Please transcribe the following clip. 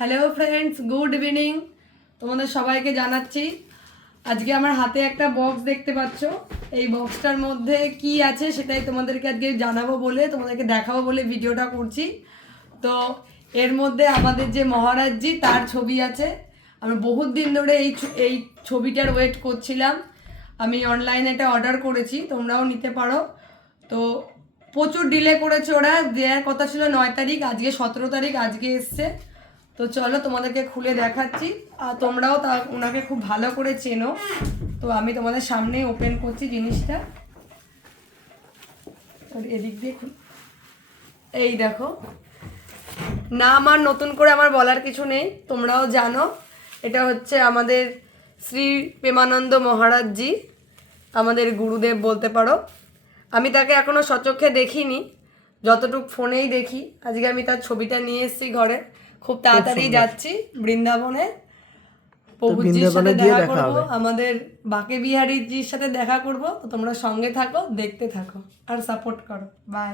Hello friends, good evening. তোমাদের সবাইকে জানাচ্ছি আজকে আমার হাতে একটা বক্স দেখতে পাচ্ছ। এই বক্সটার মধ্যে কি আছে সেটাই তোমাদেরকে আজকে জানাবো বলে, তোমাদেরকে দেখাবো বলে ভিডিওটা করছি। তো এর মধ্যে আমাদের যে মহারাজজি তার ছবি আছে। আমি বহুত দিন ধরে এই ছবিটার ওয়েট করছিলাম। আমি অনলাইনে এটা অর্ডার করেছি, তোমরাও নিতে পারো। তো প্রচুর ডিলে করেছে, ওরা দেওয়ার কথা ছিল 9 তারিখ, আজকে 17 তারিখ, আজকে এসছে। তো চলো তোমাদেরকে খুলে দেখাচ্ছি, আর তোমরাও ওনাকে খুব ভালো করে চেনো। তো আমি তোমাদের সামনেই ওপেন করছি জিনিসটা। এদিক দিয়ে এই দেখো, নাম আর নতুন করে আমার বলার কিছু নেই, তোমরাও জানো। এটা হচ্ছে আমাদের শ্রী প্রেমানন্দ মহারাজজি, আমাদের গুরুদেব বলতে পারো। আমি তাকে এখনও সচক্ষে দেখিনি, যতটুকু ফোনেই দেখি। আজকে আমি তার ছবিটা নিয়ে এসেছি ঘরে। খুব তাড়াতাড়ি যাচ্ছি বৃন্দাবনে, প্রভুজির সাথে দেখা করব, আমাদের বাকে বিহারীজির সাথে দেখা করব। তো তোমরা সঙ্গে থাকো, দেখতে থাকো আর সাপোর্ট করো। বাই।